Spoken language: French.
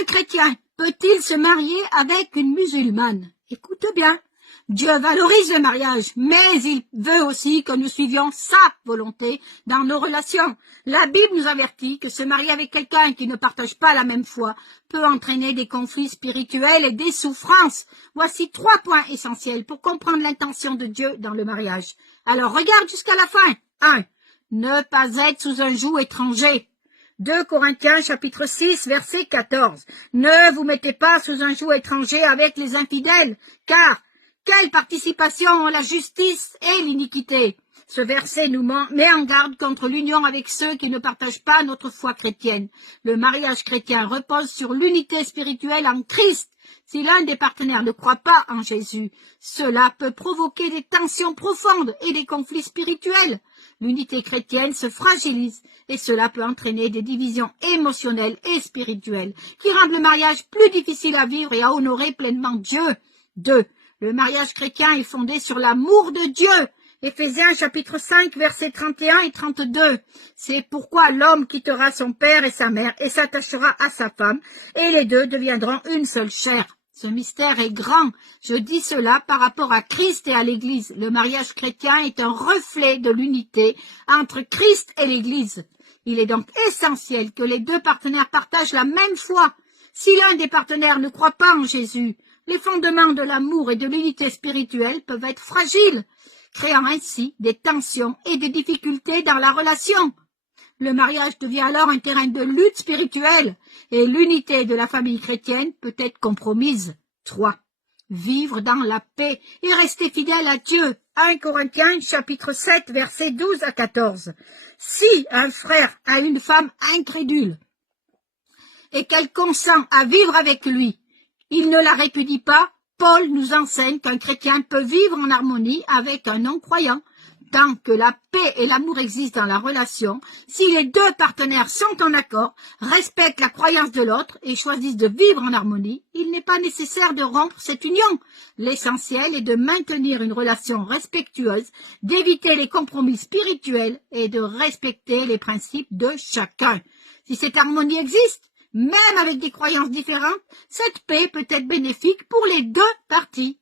Un chrétien peut-il se marier avec une musulmane? Écoute bien. Dieu valorise le mariage, mais il veut aussi que nous suivions sa volonté dans nos relations. La Bible nous avertit que se marier avec quelqu'un qui ne partage pas la même foi peut entraîner des conflits spirituels et des souffrances. Voici 3 points essentiels pour comprendre l'intention de Dieu dans le mariage. Alors regarde jusqu'à la fin. 1. Ne pas être sous un joug étranger. 2 Corinthiens chapitre 6 verset 14. Ne vous mettez pas sous un joug étranger avec les infidèles, car quelle participation ont la justice et l'iniquité? Ce verset nous met en garde contre l'union avec ceux qui ne partagent pas notre foi chrétienne. Le mariage chrétien repose sur l'unité spirituelle en Christ. Si l'un des partenaires ne croit pas en Jésus, cela peut provoquer des tensions profondes et des conflits spirituels. L'unité chrétienne se fragilise et cela peut entraîner des divisions émotionnelles et spirituelles qui rendent le mariage plus difficile à vivre et à honorer pleinement Dieu. 2. Le mariage chrétien est fondé sur l'amour de Dieu. Éphésiens chapitre 5 versets 31 et 32. C'est pourquoi l'homme quittera son père et sa mère et s'attachera à sa femme et les deux deviendront une seule chair. Ce mystère est grand. Je dis cela par rapport à Christ et à l'Église. Le mariage chrétien est un reflet de l'unité entre Christ et l'Église. Il est donc essentiel que les deux partenaires partagent la même foi. Si l'un des partenaires ne croit pas en Jésus, les fondements de l'amour et de l'unité spirituelle peuvent être fragiles, créant ainsi des tensions et des difficultés dans la relation. Le mariage devient alors un terrain de lutte spirituelle et l'unité de la famille chrétienne peut être compromise. 3. Vivre dans la paix et rester fidèle à Dieu. 1 Corinthiens chapitre 7 versets 12 à 14. Si un frère a une femme incrédule et qu'elle consent à vivre avec lui, il ne la répudie pas. Paul nous enseigne qu'un chrétien peut vivre en harmonie avec un non-croyant. Tant que la paix et l'amour existent dans la relation, si les deux partenaires sont en accord, respectent la croyance de l'autre et choisissent de vivre en harmonie, il n'est pas nécessaire de rompre cette union. L'essentiel est de maintenir une relation respectueuse, d'éviter les compromis spirituels et de respecter les principes de chacun. Si cette harmonie existe, même avec des croyances différentes, cette paix peut être bénéfique pour les deux parties.